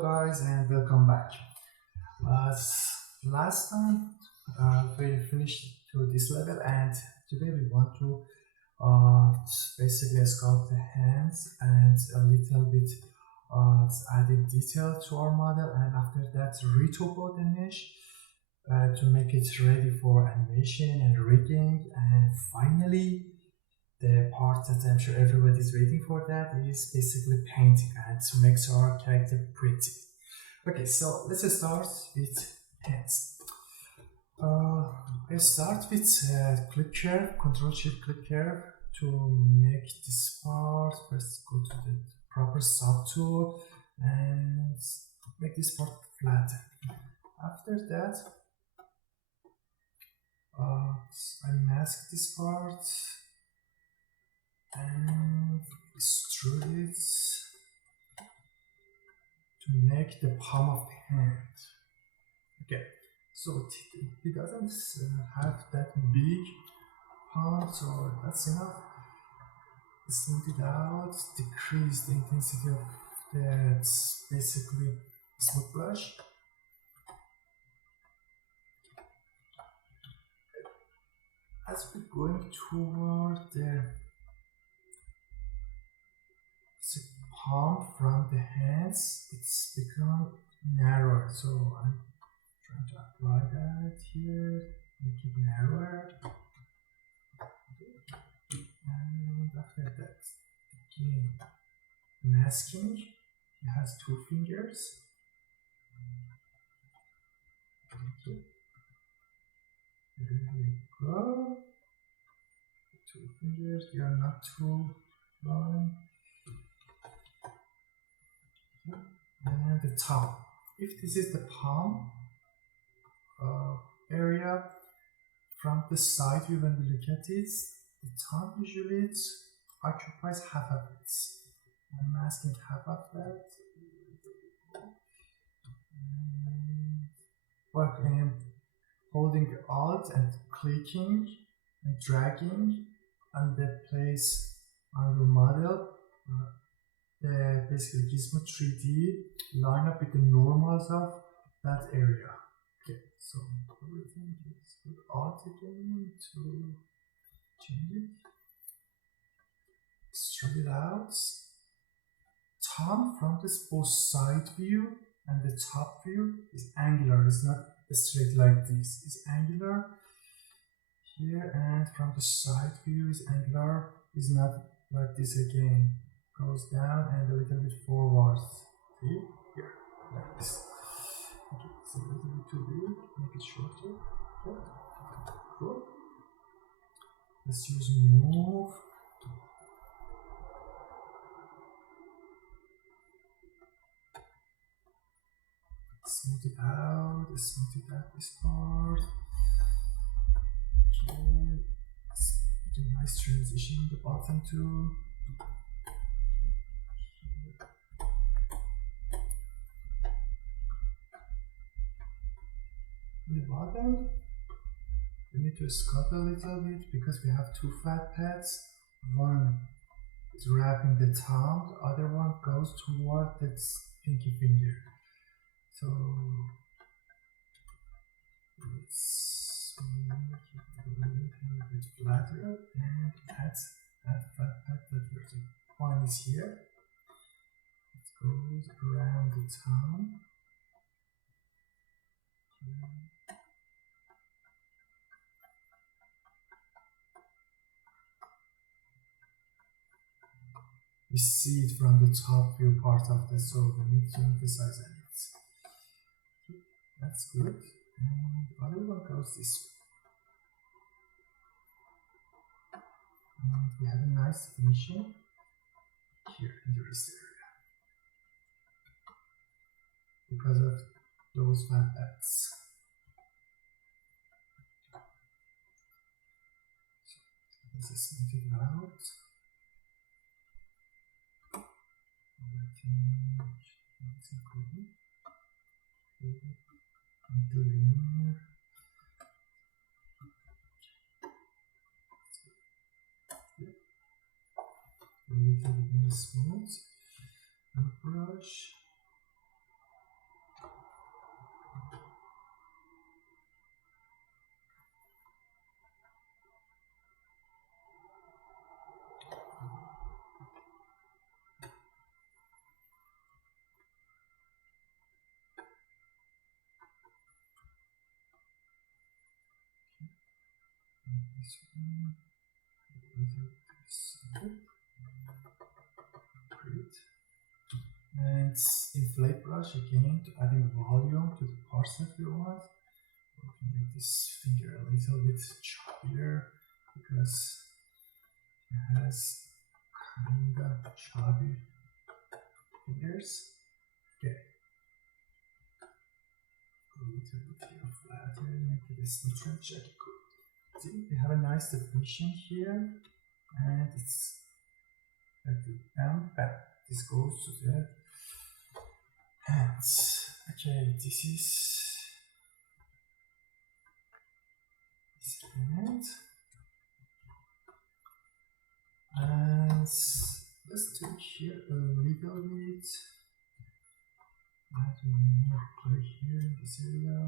Hello guys and welcome back. Last time we finished to this level, and today we want to basically sculpt the hands and a little bit added detail to our model, and after that retopo the mesh to make it ready for animation and rigging. And finally the part that I'm sure everybody's waiting for, that is basically painting and to make our character pretty. Okay, so let's start with hands. Let's start with clip curve, Control-Shift clip curve to make this part. First go to the proper sub tool and make this part flat. After that, I mask this part and extrude it to make the palm of the hand. Okay, so it doesn't have that big palm, so that's enough. Smooth it out, decrease the intensity of that basically smooth brush. As we're going toward the palm from the hands, it's become narrower, so I'm trying to apply that here, make it narrower. And after that, again, masking. It has two fingers. Okay. There we go. Two fingers, they are not too long. And the thumb. If this is the palm area, from the side view when we look at it, the thumb usually occupies half of it. I'm masking half of that. Holding Alt and clicking and dragging on the place on your model, basically Gizmo 3D line up with the normals of that area. Okay, so everything is with Alt again to change it. Extrude it out. Thumb from this both side view and the top view is angular. It's not straight like this. It's angular here, and from the side view is angular. It's not like this again. Goes down and a little bit forwards. See? Here, like this. Okay, it's a little bit too big. Make it shorter. Okay. Cool. Let's use move. Smooth it out, this part. Okay. Let's make a nice transition on the bottom too. In the bottom, we need to sculpt a little bit because we have two fat pads. One is wrapping the thumb, the other one goes toward its pinky finger. So let's make it a little bit flatter and add that fat pad that we're doing. One is here. It goes around the thumb. We see it from the top view part of the, so we need to emphasize on it. That's good. And the other one goes this way. And we have a nice definition here in the wrist area because of those fat pads. So let's smooth it out. A little bit more smooth and brush. This one. Great. And inflate brush again to adding volume to the parts that we want. We can make this finger a little bit chubbier because it has kind of chubby fingers. Okay. A little bit here flatter, make it a symmetrical check. Good. See, we have a nice definition here, and it's at the end. This goes to the hands. Okay, this is this hand. And let's take here a little bit. Add more clay here in this area.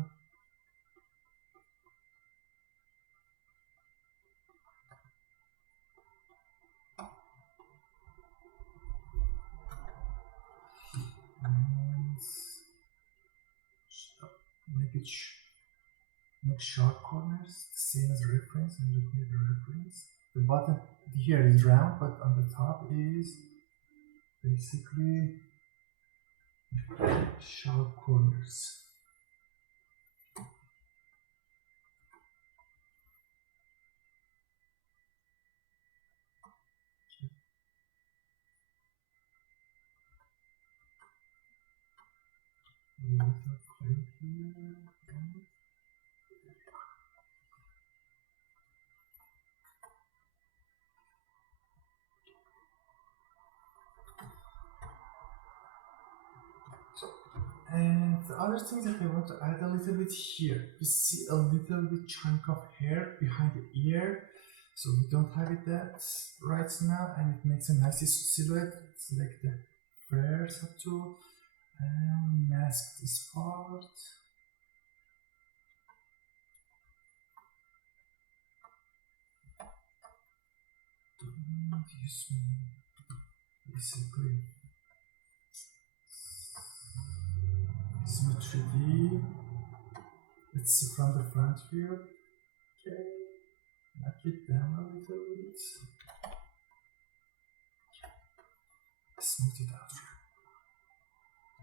And make sharp corners, same as reference, and look at the reference. The bottom here is round, but on the top is basically sharp corners. A little clay here. And the other thing that I want to add a little bit here, you see a little bit chunk of hair behind the ear, so we don't have it that right now, and it makes a nice silhouette. It's like the fur tattoo, and mask this part. This basically is 3D. Let's see from the front view. Okay, knock it down a little bit. Smooth it out.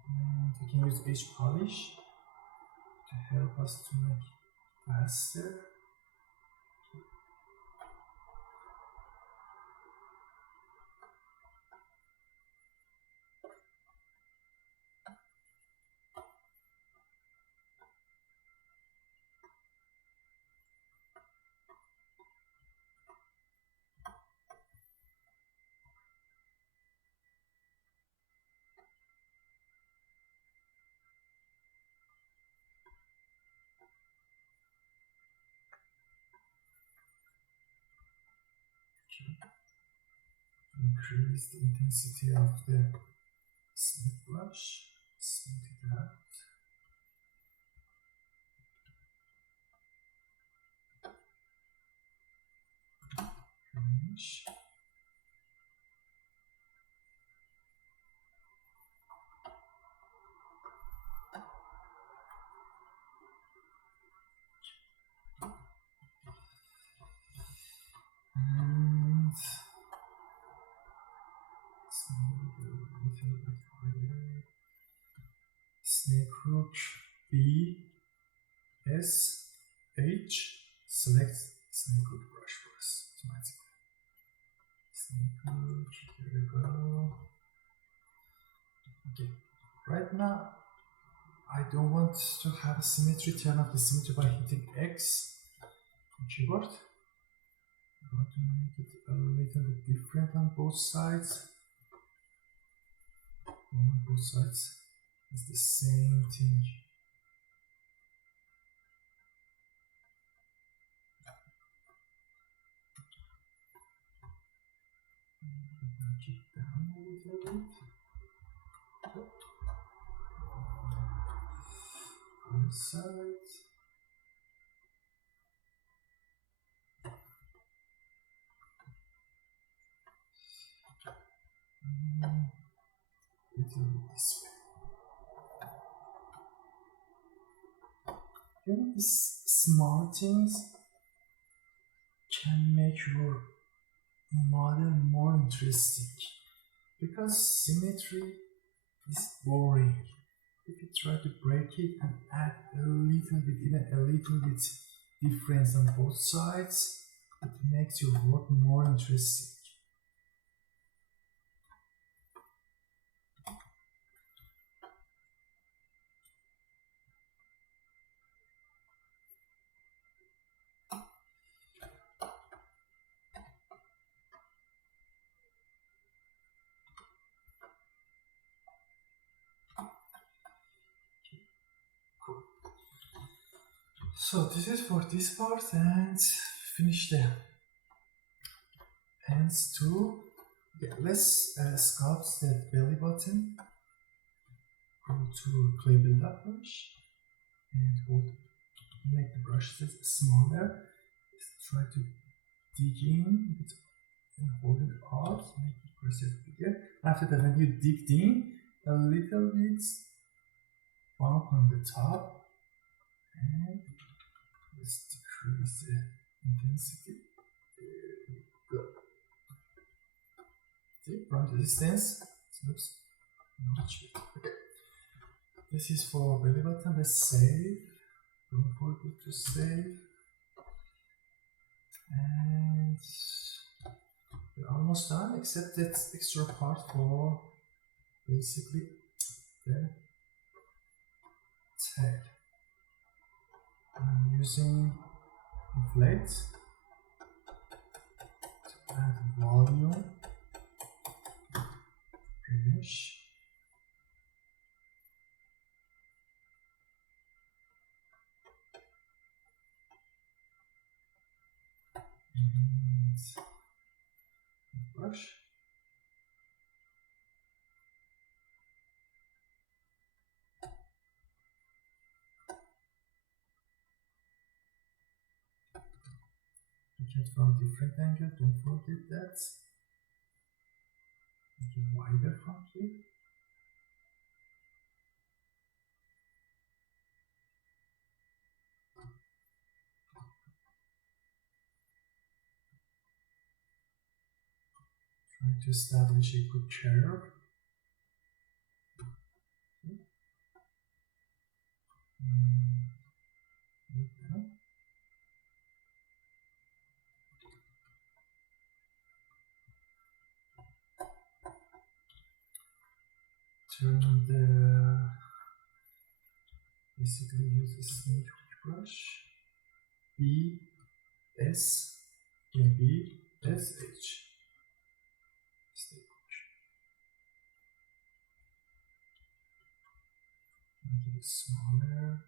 And we can use edge polish to help us to make it faster. Increase the intensity of the smooth brush, smooth it out. Finish. And little bit higher. Snake hook B S H. Select snake hook brush for us automatically. Snake hook, here we go. Okay, right now I don't want to have a symmetry. Turn off the symmetry by hitting X on keyboard. I want to make it a little bit different on both sides. On both sides is the same thing. Knock it down a little bit. On side. Little bit this way. These small things can make your model more interesting, because symmetry is boring. If you try to break it and add a little bit, even a little bit difference on both sides, it makes your work more interesting. So this is for this part, and finish the hands too. Okay, let's sculpt the belly button. Go to clay build-up brush and make the brush smaller. Try to dig in and hold it out, make the brush bigger. After that, when you dig in, a little bit bump on the top, and let's decrease the intensity. There we go. See, from the distance, it looks much better. Okay. This is for belly button. Let's save. Don't forget to save. And we're almost done, except that extra part for basically the tag. I'm using inflate to add volume, finish. And brush. Look at from different angle, don't forget that. Make it wider from here. Try to establish a good curve. Turn on the, basically use the snake brush. B, S, B, S, H. Snake brush. Make it smaller.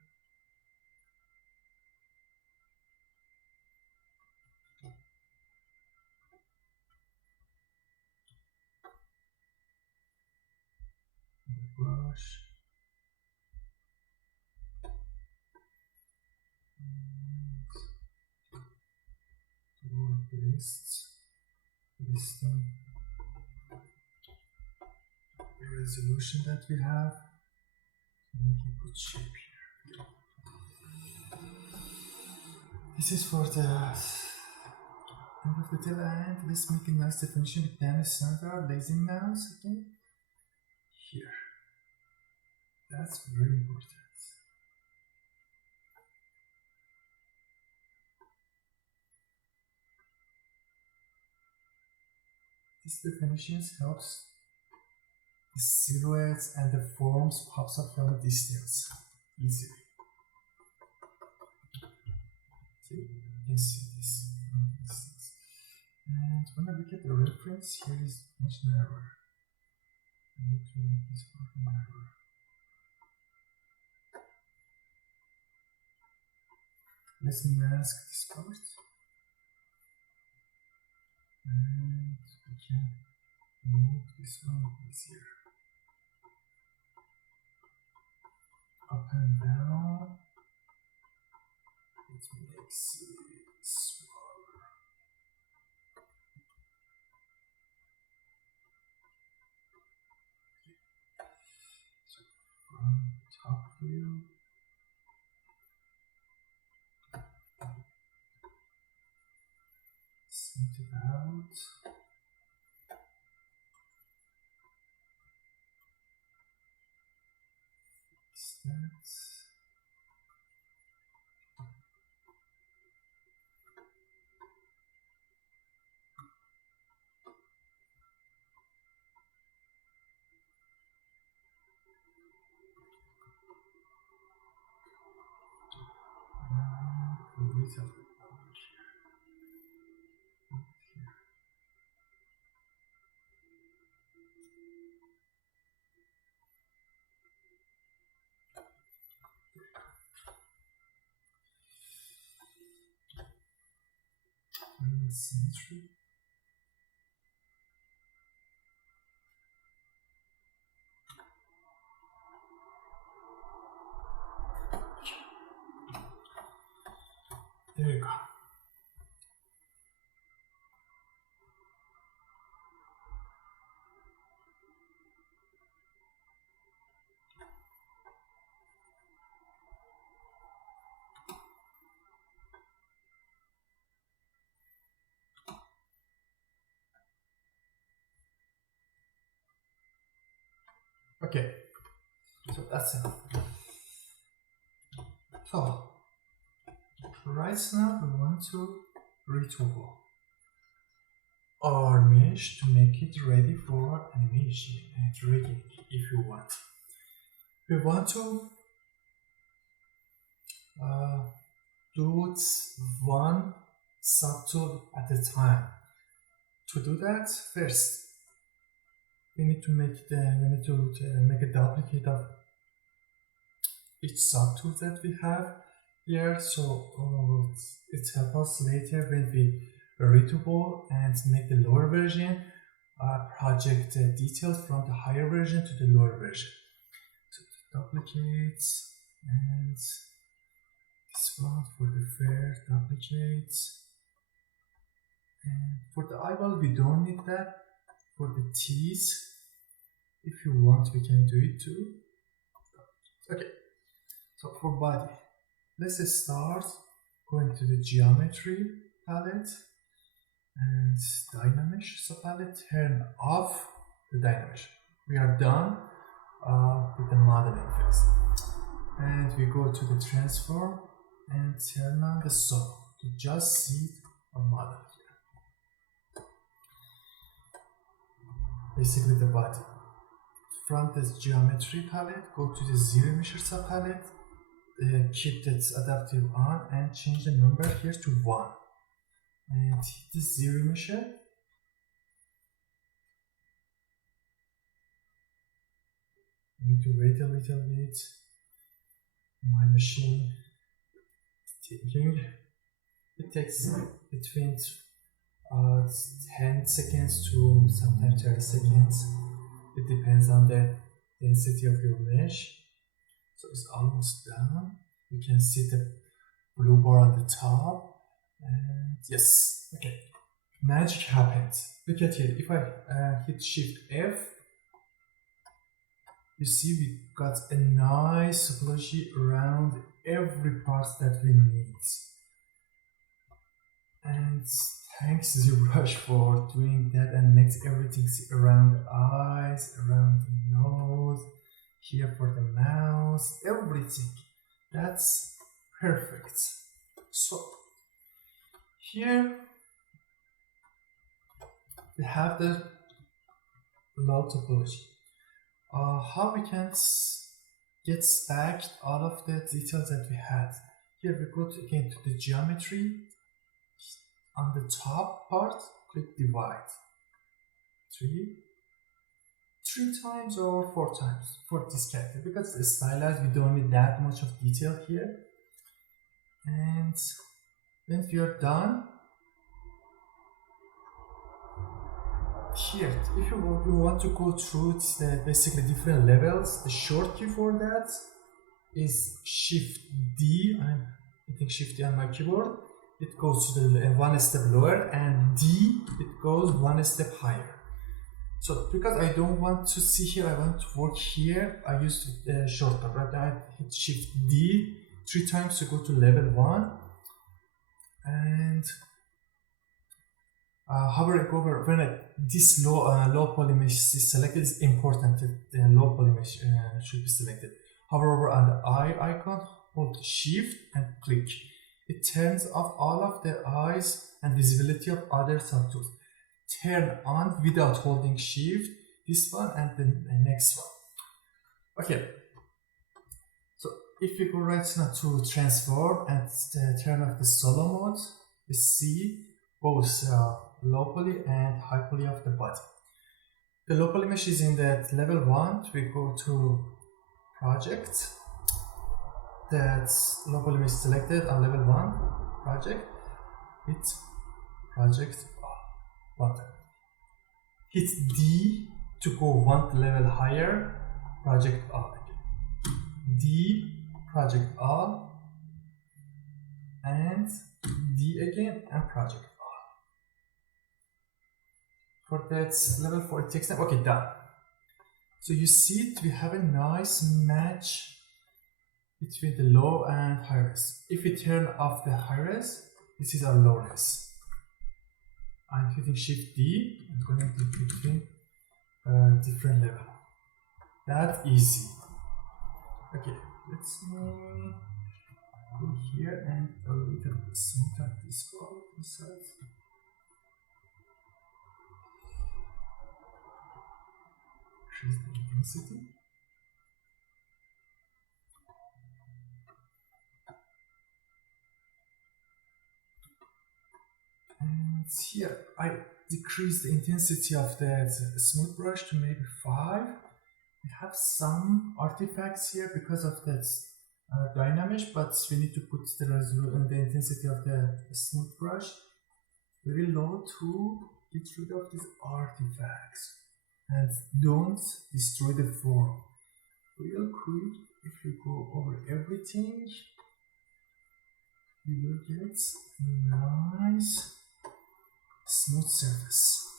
Brush. Based on the resolution that we have, make a good shape here. This is for the end of the tail end. Let's make a nice definition with damage center, lazy mouse again. Here. That's very important. This definitions helps the silhouettes and the forms pops up from a distance easily. See, you can see this from a distance. And when I look at the reference, here is much narrower. I need to make this part narrower. Let's mask this part. And we can move this one easier. Up and down. It makes it smaller. So from top view. little bit over here. And symmetry. There you go. Okay, so that's enough. So right now we want to retool our mesh to make it ready for animation and rigging if you want. We want to do it one subtool at a time. To do that, first we need to make make a duplicate of each subtool that we have here, so it helps us later when we retool and make the lower version project details from the higher version to the lower version. So duplicate, and this one for the fair duplicate, and for the eyeball we don't need that. For the teeth, if you want, we can do it too. Okay, so for body, let's start going to the geometry palette and Dynamesh palette. Turn off the Dynamesh. We are done with the modeling phase, and we go to the transform and turn on the solve to just see our model here. Basically the body. From the geometry palette, go to the zero measure subpalette, keep that adaptive on and change the number here to 1. And hit the zero measure. I need to wait a little bit. My machine is thinking. It takes between 10 seconds to sometimes 30 seconds. It depends on the density of your mesh. So it's almost done. You can see the blue bar on the top. And yes, okay. Magic happens. Look at here. If I hit Shift F, you see we got a nice topology around every part that we need. And thanks Zbrush for doing that and makes everything around the eyes, around the nose, here for the mouth, everything. That's perfect. So here we have the low topology. How we can get stacked all of the details that we had. Here we go again to the geometry. On the top part, click divide. 3 times or 4 times for this character, because the stylized we don't need that much of detail here. And when we are done, here if you want to go through the basically different levels, the short key for that is Shift D. I'm hitting Shift D on my keyboard. It goes to the one step lower, and D it goes one step higher. So because I don't want to see here, I want to work here, I use the shortcut. Right now I hit Shift D 3 times to go to level 1, and hovering over when this low poly mesh is selected, is important that the low poly mesh should be selected. Hover over on the eye icon, hold Shift and click. It turns off all of the eyes and visibility of other subtools. Turn on without holding Shift this one and the next one. Okay, so if we go right now to transform and turn off the solo mode, we see both low poly and high poly of the body. The low poly mesh is in that level 1. We go to project. That's low poly mesh selected on level 1 project. Hit project button. Hit D to go one level higher. Project all again. D, project all, and D again, and project all. For that level 4 it takes time. Okay, done. So you see we have a nice match between the low and high res. If we turn off the high res, this is our low res. I'm hitting Shift D. I'm going to between different level. That's easy. Okay, let's go here and a little bit smooth out this part inside. Increase the intensity. And here I decrease the intensity of that smooth brush to maybe 5. We have some artifacts here because of that dynamic, but we need to put the resolution and the intensity of the smooth brush very low to get rid of these artifacts and don't destroy the form. Real quick, if you go over everything, you will get nice smooth surface.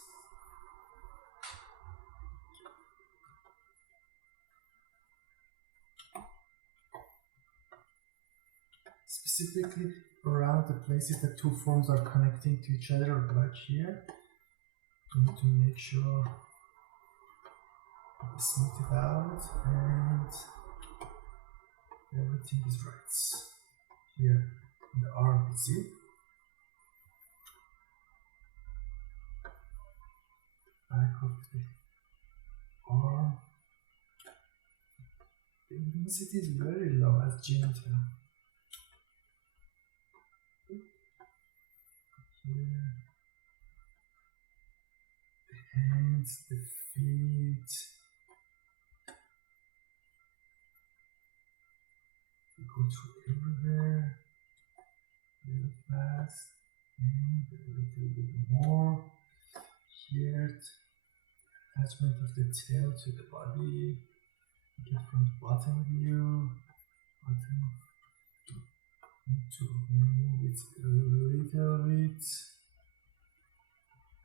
Specifically around the places that two forms are connecting to each other, like here, we need to make sure we smooth it out and everything is right. Here in the arm, see? Back of the arm. The intensity is very low as gentle. Here, the hands, the feet. We go through everywhere, real fast, and a little bit more. Here, attachment of the tail to the body. Get from bottom view, bottom. To move it a little bit.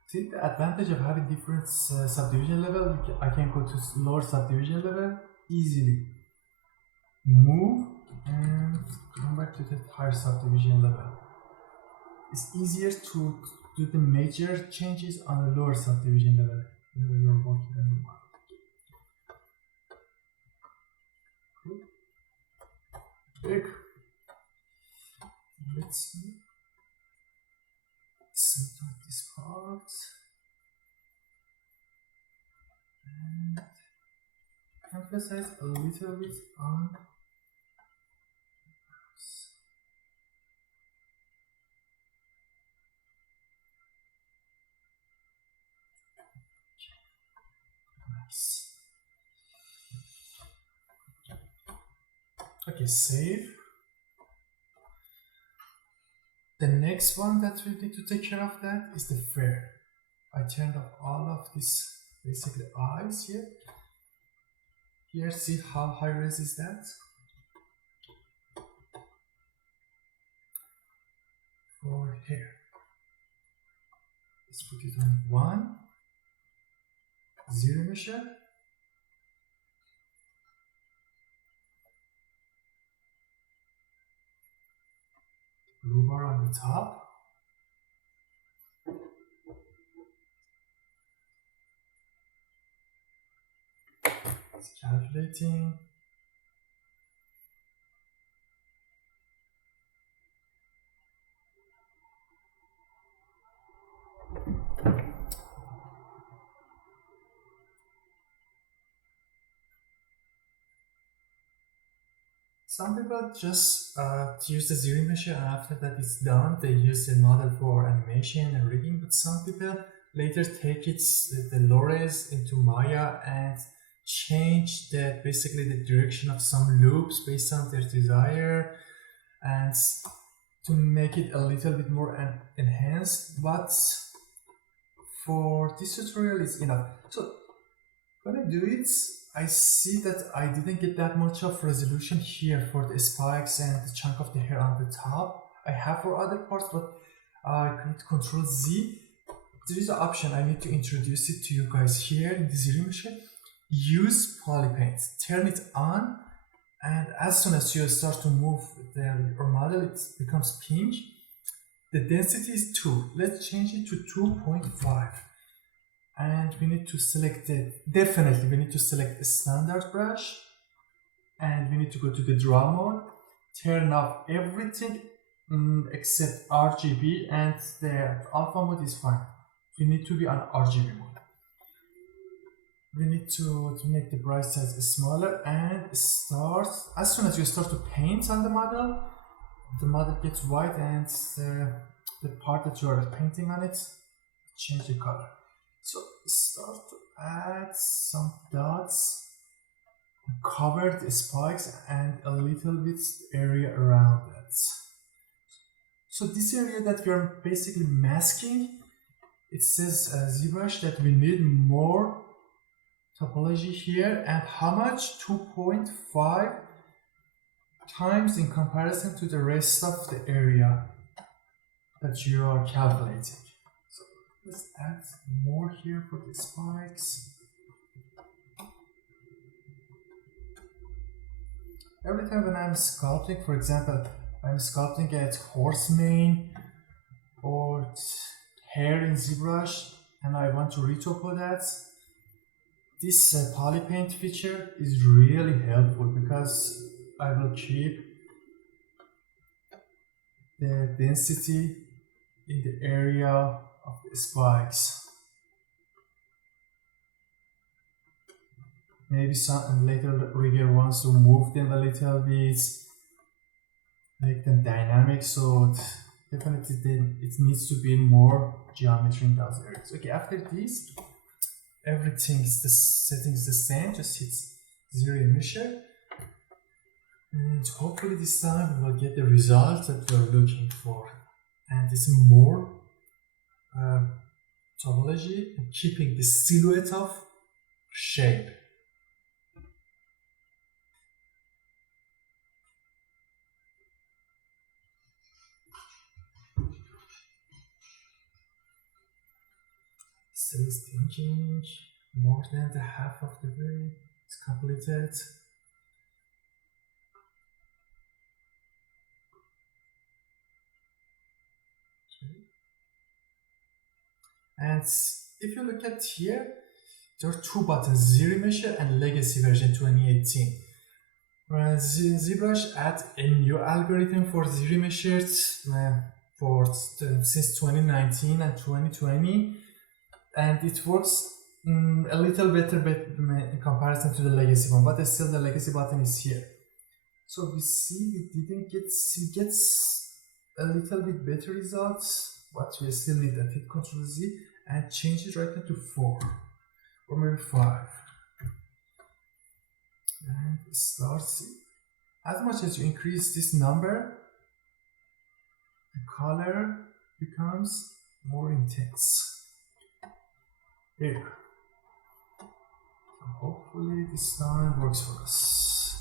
See the advantage of having different subdivision level. I can go to lower subdivision level easily, move and come back to the higher subdivision level. It's easier to do the major changes on a lower subdivision level whenever you're working on your model. Big. Let's smooth out this part and emphasize a little bit on nice. Okay, save. The next one that we need to take care of that is the flare. I turned off all of this basically eyes here. Here, see how high res is that? For hair. Let's put it on 1. Zero measure. Blue bar on the top. It's calculating. Some people just use the zero measure, and after that it's done, they use the model for animation and rigging. But some people later take the low-res into Maya and change basically the direction of some loops based on their desire, and to make it a little bit more enhanced. But for this tutorial is enough. So when I do it, I see that I didn't get that much of resolution here for the spikes and the chunk of the hair on the top. I have for other parts, but I hit Control Z. There is an option I need to introduce it to you guys here in the zero machine. Use Polypaint, turn it on, and as soon as you start to move your model, it becomes pink. The density is 2. Let's change it to 2.5. And we need to select definitely we need to select the standard brush, and we need to go to the draw mode, turn off everything except RGB, and the alpha mode is fine. We need to be on RGB mode. We need to make the brush size smaller and start. As soon as you start to paint on the model gets white, and the part that you are painting on it, change the color. So start to add some dots, cover the spikes and a little bit area around it. So this area that we are basically masking, it says Zbrush that we need more topology here, and how much? 2.5 times in comparison to the rest of the area that you are calculating. Let's add more here for the spikes. Every time when I'm sculpting, for example, I'm sculpting a horse mane or hair in Zbrush, and I want to retopo that, this Polypaint feature is really helpful, because I will keep the density in the area of the spikes. Maybe some later rigger wants to move them a little bit, make them dynamic, so definitely it needs to be more geometry in those areas. Okay, after this, everything is the settings the same, just hit zero measure, and hopefully this time we will get the result that we are looking for. And it's more topology, keeping the silhouette of shape. Still is thinking, more than the half of the way it's completed. Okay. And if you look at here, there are two buttons, zero measure and legacy version 2018. Zbrush add a new algorithm for zero measured since 2019 and 2020, and it works a little better in comparison to the legacy one, but still the legacy button is here. So we see we get a little bit better results, but we still need that. Hit Ctrl Z and change it right now to 4 or maybe 5. And start see. As much as you increase this number, the color becomes more intense. Here. So hopefully this time works for us.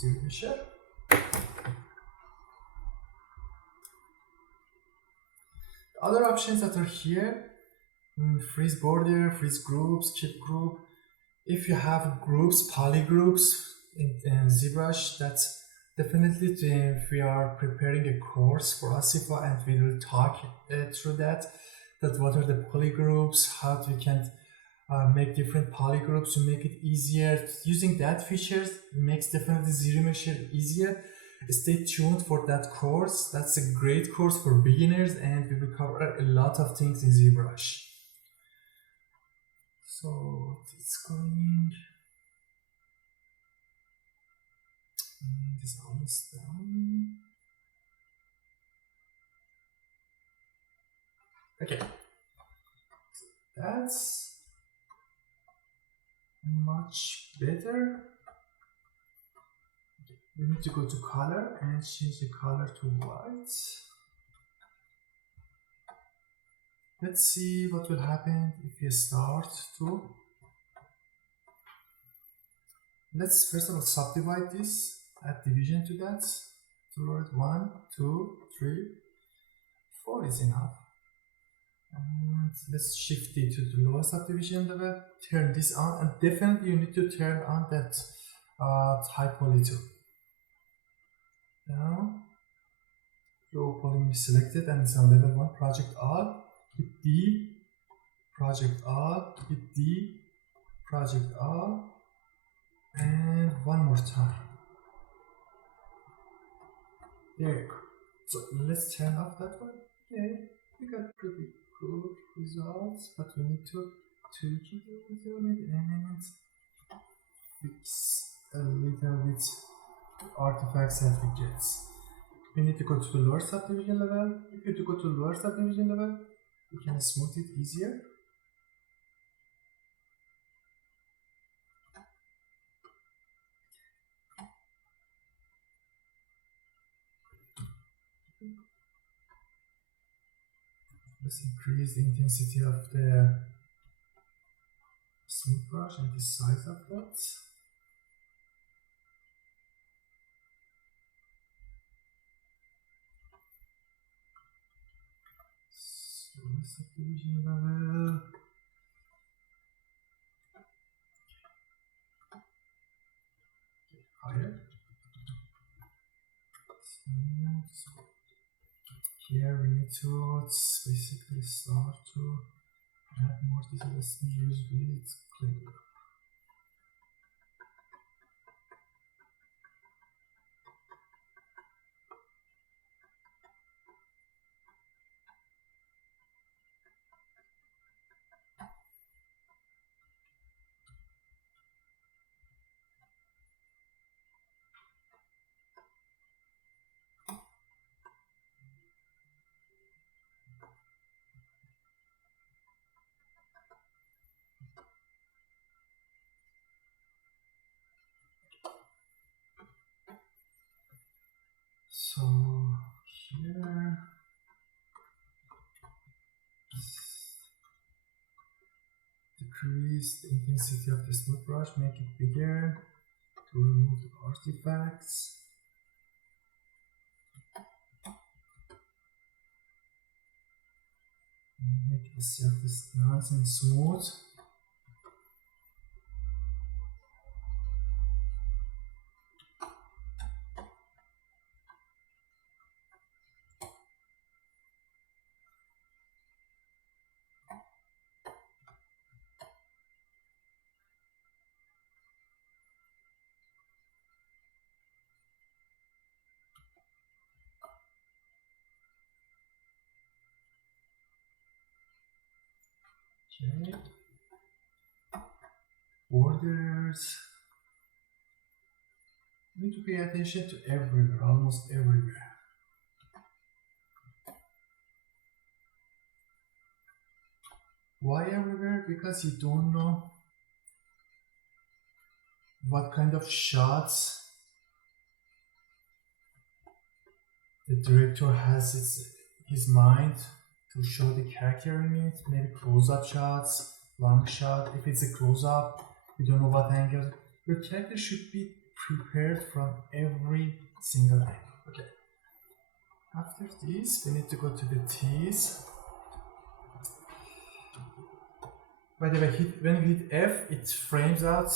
Zero measure. Other options that are here, freeze border, freeze groups, chip group. If you have groups, poly groups in Zbrush, that's definitely if we are preparing a course for ASIFA, and we will talk through that what are the poly groups, how we can make different poly groups to make it easier. Using that features makes definitely zero measure easier. Stay tuned for that course. That's a great course for beginners, and we will cover a lot of things in Zbrush. So it's going It is almost done. Okay, that's much better. Okay. We need to go to color and change the color to white. Let's see what will happen if we start to. Let's first of all subdivide this, add division to that. Toward 1, 2, 3, 4 is enough. And let's shift it to the lower subdivision level, turn this on, and definitely you need to turn on that type poly too. Now, row poly is selected and it's on level 1, project all, hit D, project all, hit D, project all, and one more time. There you go. So let's turn off that one. Okay, we got pretty good results, but we need to tweak it a little bit and fix a little bit artifacts that we get. We need to go to the lower subdivision level. If you go to the lower subdivision level, we can smooth it easier. Let's increase the intensity of the smooth brush and the size of that. So subdivision level. Higher. Smooth. Here we need to basically start to add more details. Use with click. So here, decrease the intensity of the smooth brush, make it bigger to remove the artifacts. Make the surface nice and smooth. Okay. Borders. You need to pay attention to everywhere, almost everywhere. Why everywhere? Because you don't know what kind of shots the director has his mind to show the character in it. Maybe close-up shots, long shot. If it's a close-up, you don't know what angle. Your character should be prepared from every single angle. Okay. After this, we need to go to the T's. By the way, when you hit F, it frames out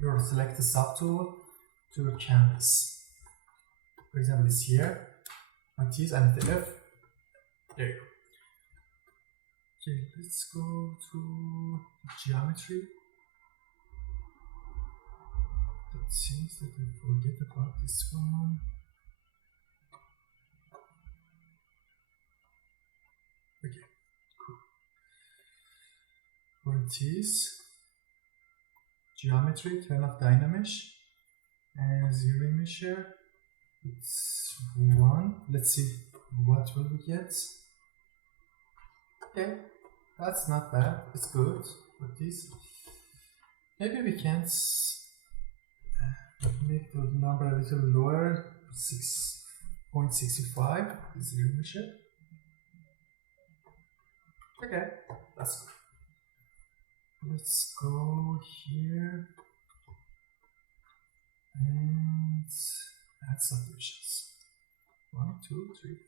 your selected subtool to your canvas. For example, it's here. My T's and the F. There you go. Okay, let's go to geometry. It seems that I forget about this one. Okay, cool. Where it is, geometry, turn off Dynamesh, and zero measure. It's 1. Let's see what will we get. Okay, that's not bad. It's good. But this, maybe we can make the number a little lower. 6.65 zero measure. Okay, that's good. Let's go here and add subdivisions. 1, 2, 3, 4.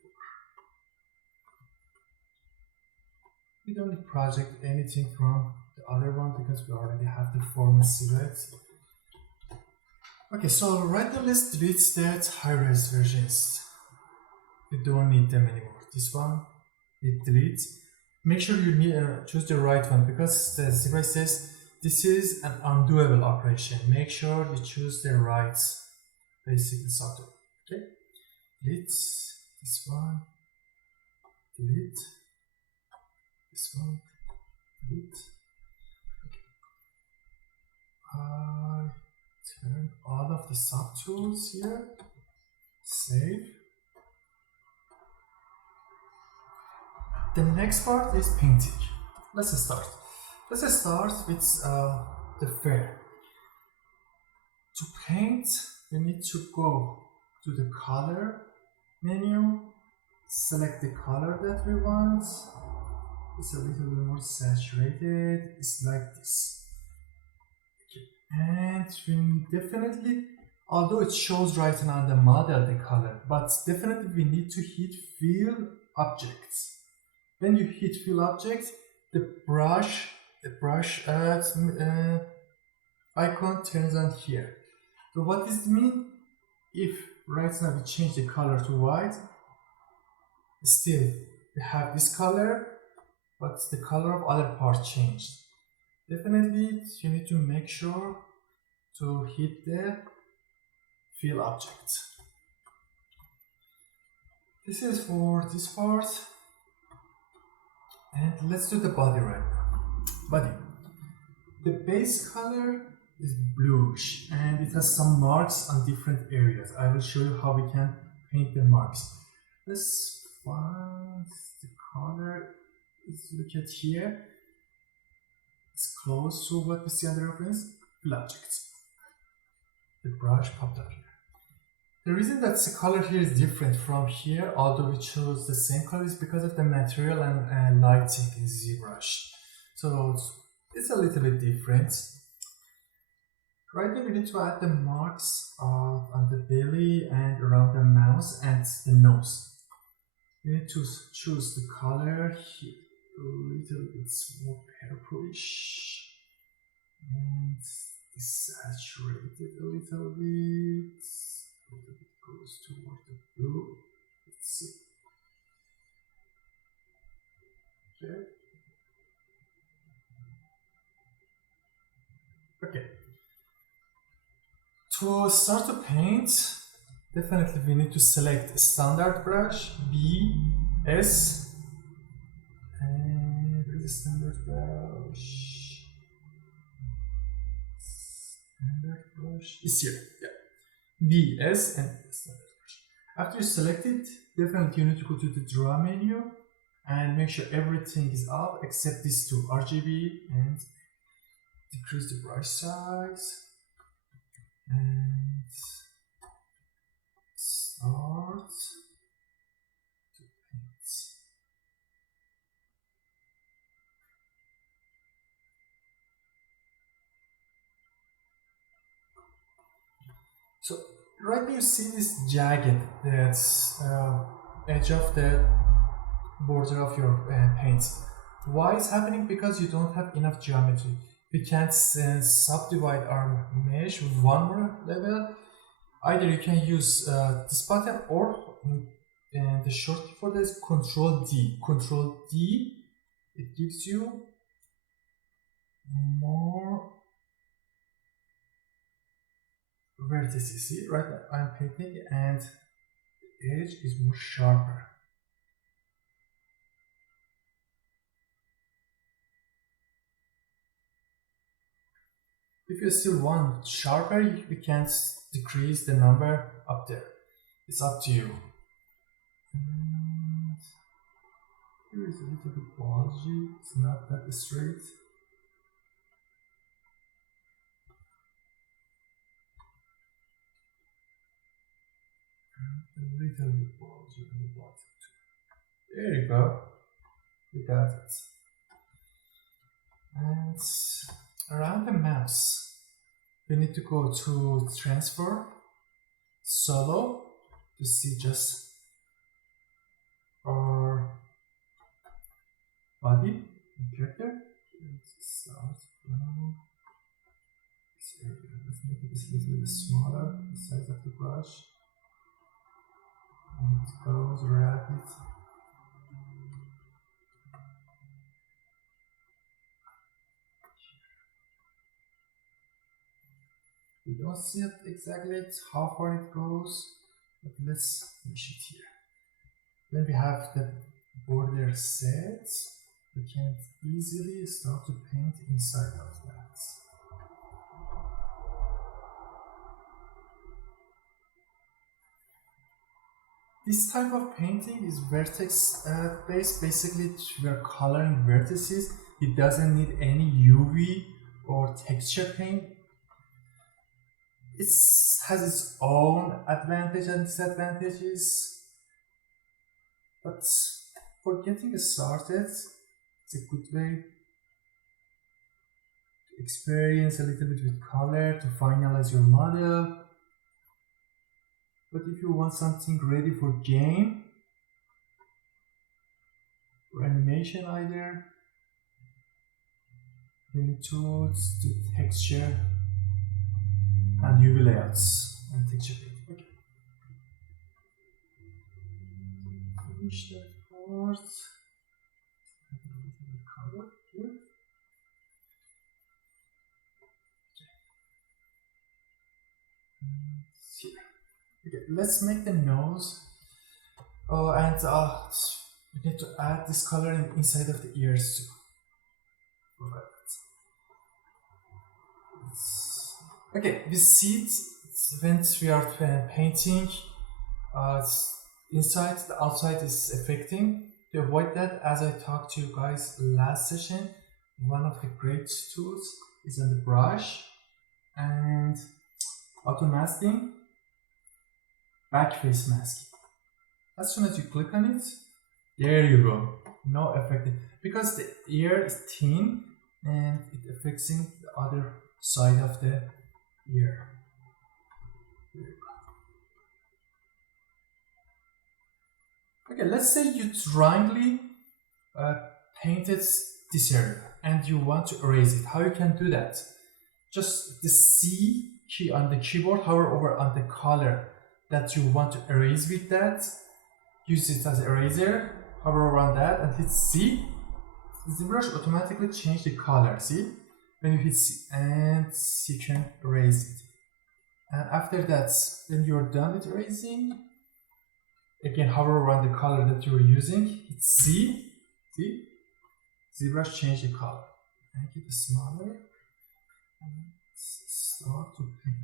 We don't need project anything from the other one because we already have the form silhouette. Okay, so right now let's delete that high-res versions. We don't need them anymore. This one, we delete. Make sure you choose the right one because the Zbrush says this is an undoable operation. Make sure you choose the right basic software. Okay, delete this one, delete this one, delete. Okay. Turn all of the subtools here, save. The next part is painting. Let's start. Let's start with the fair. To paint, we need to go to the color menu, select the color that we want. It's a little bit more saturated. It's like this. Okay. And we definitely, although it shows right now on the model the color, but definitely we need to hit fill objects. When you hit fill object, the brush icon turns on here. So what does it mean? If right now we change the color to white, still we have this color, but the color of other part changed. Definitely you need to make sure to hit the fill object. This is for this part. And let's do the body right now. Body. The base color is bluish and it has some marks on different areas. I will show you how we can paint the marks. Let's find the color. Let's look at here. It's close to what we see on the reference. Fill objects. The brush popped up here. The reason that the color here is different from here, although we chose the same color, is because of the material and lighting in Zbrush. So it's a little bit different. Right now we need to add the marks on the belly and around the mouth and the nose. We need to choose the color here, a little bit more purplish and saturate it a little bit. It goes toward the blue. Let's see. Okay. Okay. To start to paint, definitely we need to select standard brush B, S, and where's the standard brush? Standard brush is here. Yeah. B, S, and standard brush. After you select it, definitely you need to go to the draw menu and make sure everything is up except these two, RGB, and decrease the brush size and start to paint. So right now you see this jagged, that's edge of the border of your paint. Why it's happening? Because you don't have enough geometry. We can't subdivide our mesh with one more level. Either you can use this button or the shortcut for this Control D. Control D, it gives you more vertices. See, right now I'm painting and the edge is more sharper. If you still want sharper, we can decrease the number up there. It's up to you. And here is a little bit bulgy, it's not that straight. And a little bit bulgy on the bottom too. There you go. We got it. And around the mouse, we need to go to transfer, solo, to see just our body and character. Let's start from this area. Let's make it a little bit smaller, the size of the brush. And it goes rapid. We don't see it exactly how far it goes, but let's finish it here. When we have the border set, we can easily start to paint inside of that. This type of painting is vertex based. Basically, we are coloring vertices. It doesn't need any UV or texture paint. It has its own advantages and disadvantages, but for getting started, it's a good way to experience a little bit with color, to finalize your model. But if you want something ready for game or animation either, you need tools to texture and UV layouts and texture paint. Okay. Finish that part. Color here. Okay. Here. Okay, let's make the nose. Oh, and we need to add this color inside of the ears too. Right. Okay, we see it when we are painting. Inside, the outside is affecting. To avoid that, as I talked to you guys last session, one of the great tools is on the brush and auto masking, back face masking. As soon as you click on it, there you go. No effect, because the ear is thin and it affects the other side of the ear. Okay, let's say you wrongly painted this area and you want to erase it. How you can do that? Just the C key on the keyboard, hover over on the color that you want to erase with that. Use it as eraser, hover over on that and hit C. Zbrush automatically change the color, see? When you hit C, and you can erase it. And after that, when you're done with erasing, again hover around the color that you're using, hit C, see? Zbrush change the color. Make it smaller, and start to paint.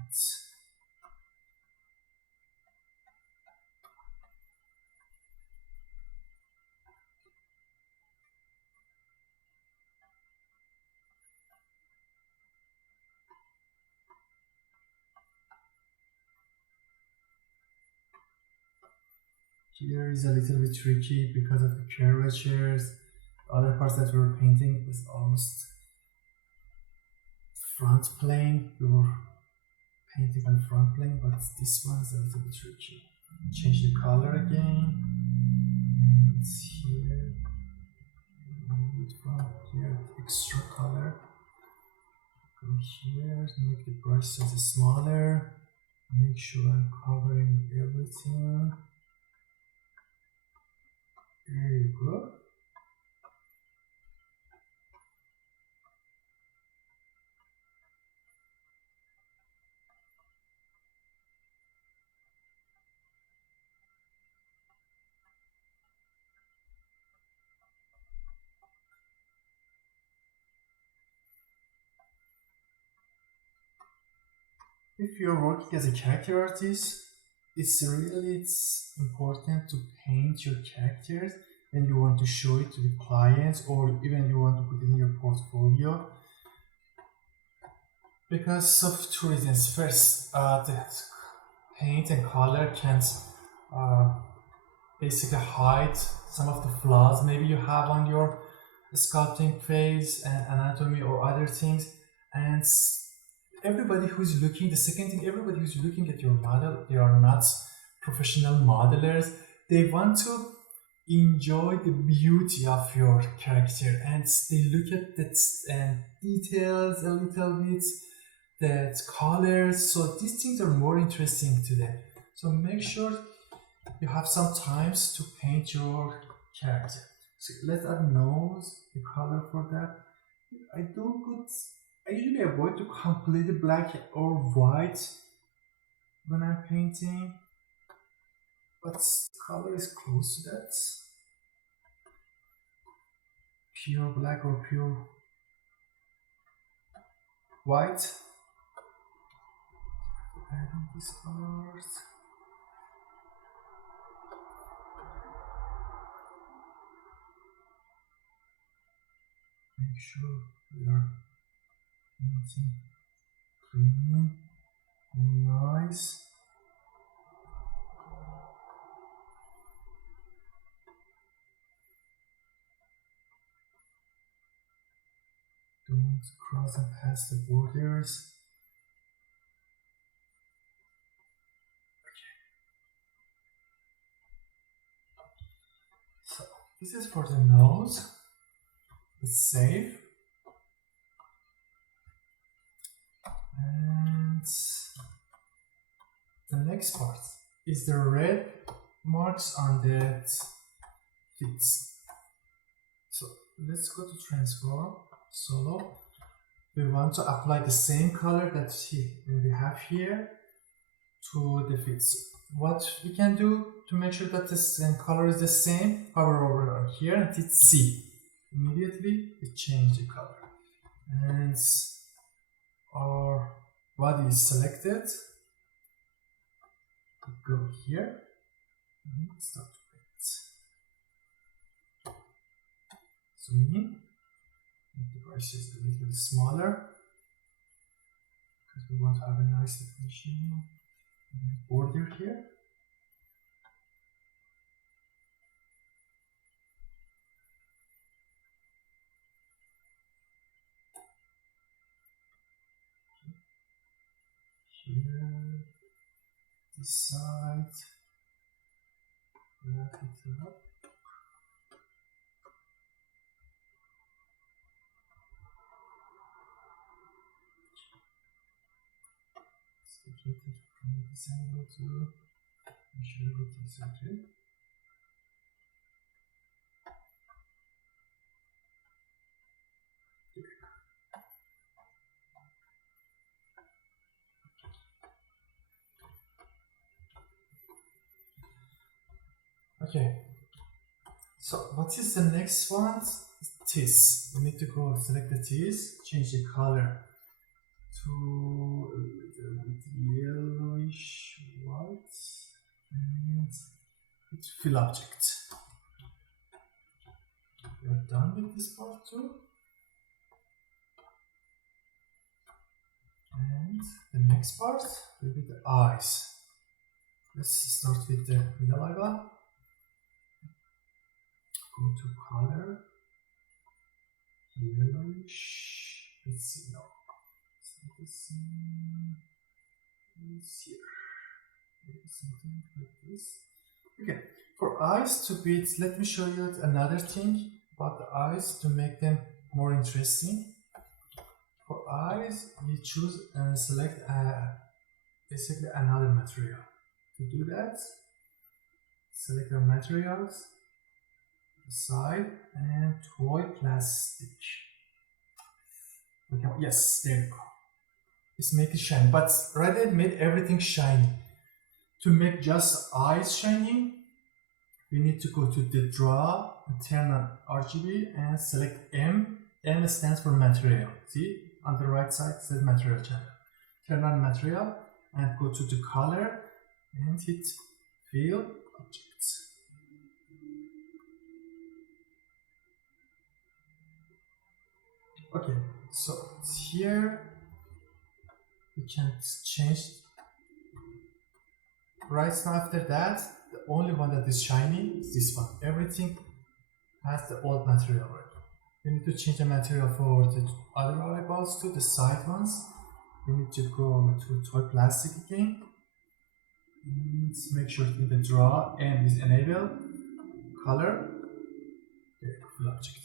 Here is a little bit tricky because of the curvatures. Other parts that we were painting is almost front plane. We were painting on front plane, but this one is a little bit tricky. Change the color again. And here, move it from here, extra color. Go here, make the brush size smaller. Make sure I'm covering everything. There you go. if you're working as a character artist, it's important to paint your characters and you want to show it to the clients, or even you want to put it in your portfolio, because of two reasons. First, the paint and color can basically hide some of the flaws maybe you have on your sculpting phase and anatomy or other things. And everybody who's looking, the second thing, everybody who's looking at your model, they are not professional modelers. They want to enjoy the beauty of your character, and they look at the details a little bit, the colors. So these things are more interesting to them. So make sure you have some times to paint your character. So let's add nose, the color for that. I usually avoid to completely black or white when I'm painting, but the color is close to that. Pure black or pure white. Adding this part. Make sure we are painting clean and nice. Don't cross and pass the borders. Okay. So this is for the nose. Let's save. And the next part is the red marks on the fits. So let's go to transform solo. We want to apply the same color that we have here to the fits. What we can do to make sure that this color is the same, hover over here and hit C. Immediately it changes the color. And our body is selected. We go here and start to paint. Zoom in. Make the brushes a little smaller because we want to have a nice definition border here. Here, this side, wrap it up. Get it from this angle to make sure everything is okay. Okay, so what is the next one? This. We need to go select the this, change the color to a little bit yellowish white, and it's fill object. We are done with this part too. And the next part will be the eyes. Let's start with the middle eyeball. Go to color, yellowish. Let's see now. It's here. Maybe something like this. Okay, for eyes to be, let me show you another thing about the eyes to make them more interesting. For eyes, you choose and select basically another material. To do that, select your materials, side, and toy plastic. Okay, yes, there you go. It's make it shiny, but rather made everything shiny. To make just eyes shiny, we need to go to the draw and turn on RGB and select M. M stands for material. See, on the right side it says material channel. Turn on material and go to the color and hit fill objects. Okay, so here we can change. Right now after that, the only one that is shiny is this one. Everything has the old material already. We need to change the material for the other eyeballs to the side ones. We need to go to toy plastic again. Let's make sure that the draw and is enable color. Okay, full object.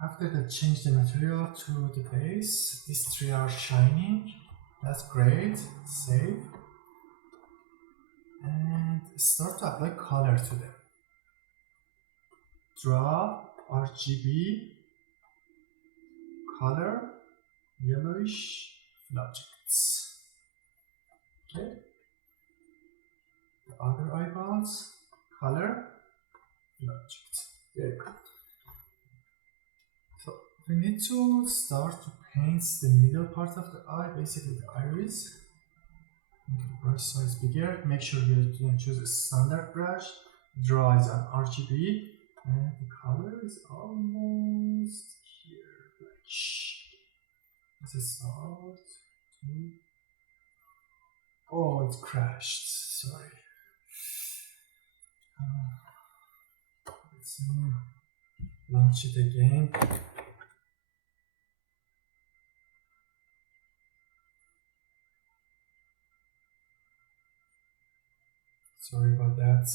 After that, change the material to the base. These three are shining. That's great. Save. And start to apply color to them. Draw RGB color yellowish fill objects. Okay. The other eyeballs color fill objects. There you go. So we need to start to paint the middle part of the eye, basically the iris. Make the brush size bigger. Make sure you can choose a standard brush. Draw is on RGB, and the color is almost here. This is start. Oh, it crashed. Sorry. Let's launch it again. Sorry about that.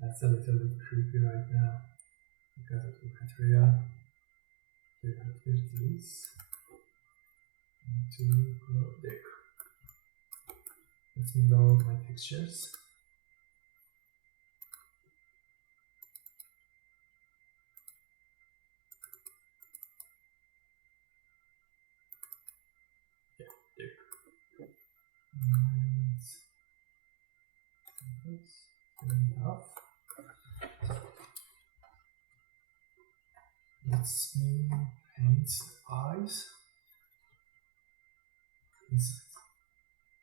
That's a little bit creepy right now because of the material. Okay, after this, to go there. Let me load my textures. Yeah, there. And off. Let's paint the eyes.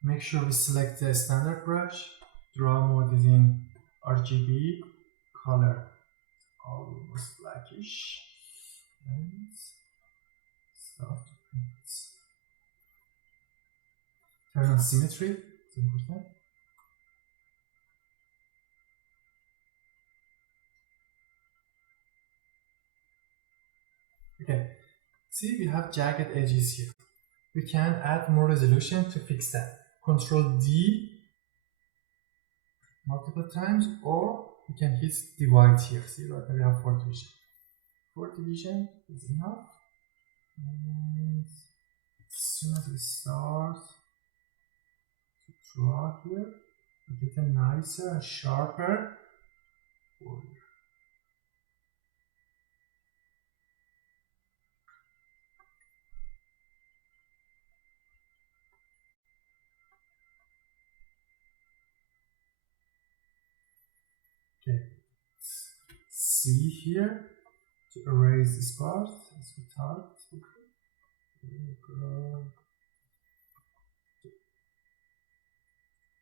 Make sure we select the standard brush. Draw mode is in RGB, color almost blackish, and start to paint. Turn on symmetry, it's important. Okay, see we have jagged edges here. We can add more resolution to fix that. Control D multiple times, or you can hit divide here. See, right now we have 4 division. 4 division is enough. And as soon as we start to draw here, we get a nicer and sharper border. Okay, C here to erase this part as we talked.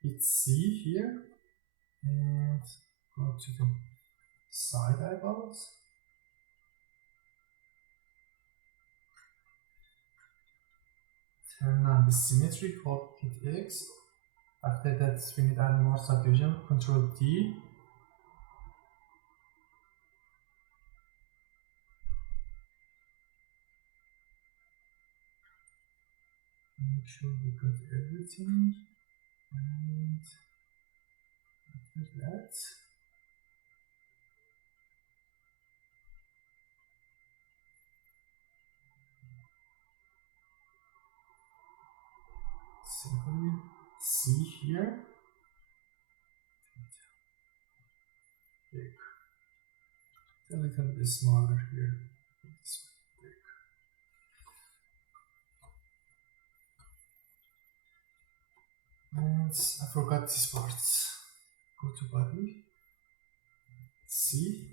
Hit C here and go to the side eyeballs. Turn on the symmetry, hold hit X. After that, we need to add more subdivision. Control D. Make sure we got everything. And after that, simply C here. Big. A little bit smaller here. This one, big. And I forgot this part. Go to body. See.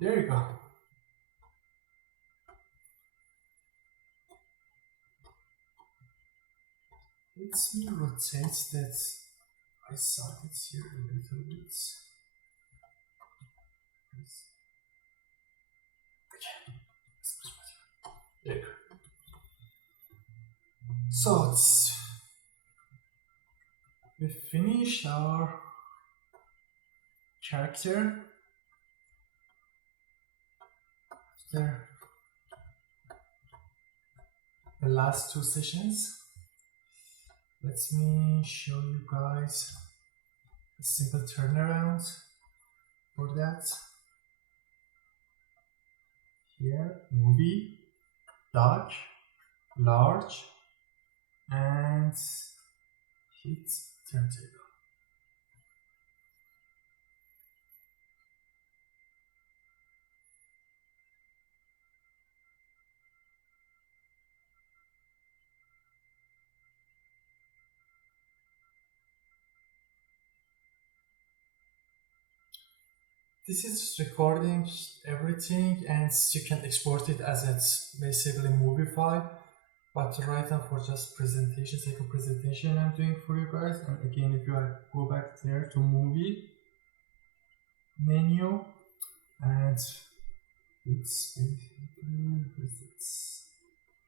There you go. Let me rotate that. I saw it here a little bit. Okay. There you go. So we finished our character. After the last two sessions, let me show you guys a simple turnaround for that. Here, movie, dark, large, and hit turntable. This is recording everything, and you can export it as it's basically movie file. But right now, for just presentation, take a presentation I'm doing for you guys. And again, if you go back there to movie menu, and it's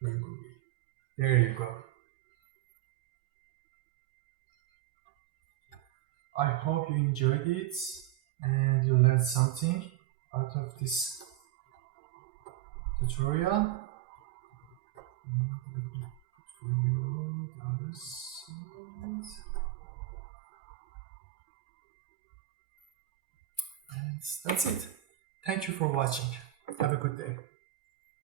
movie. There you go. I hope you enjoyed it and you learned something out of this tutorial. For you, the other side. And that's it. Thank you for watching. Have a good day.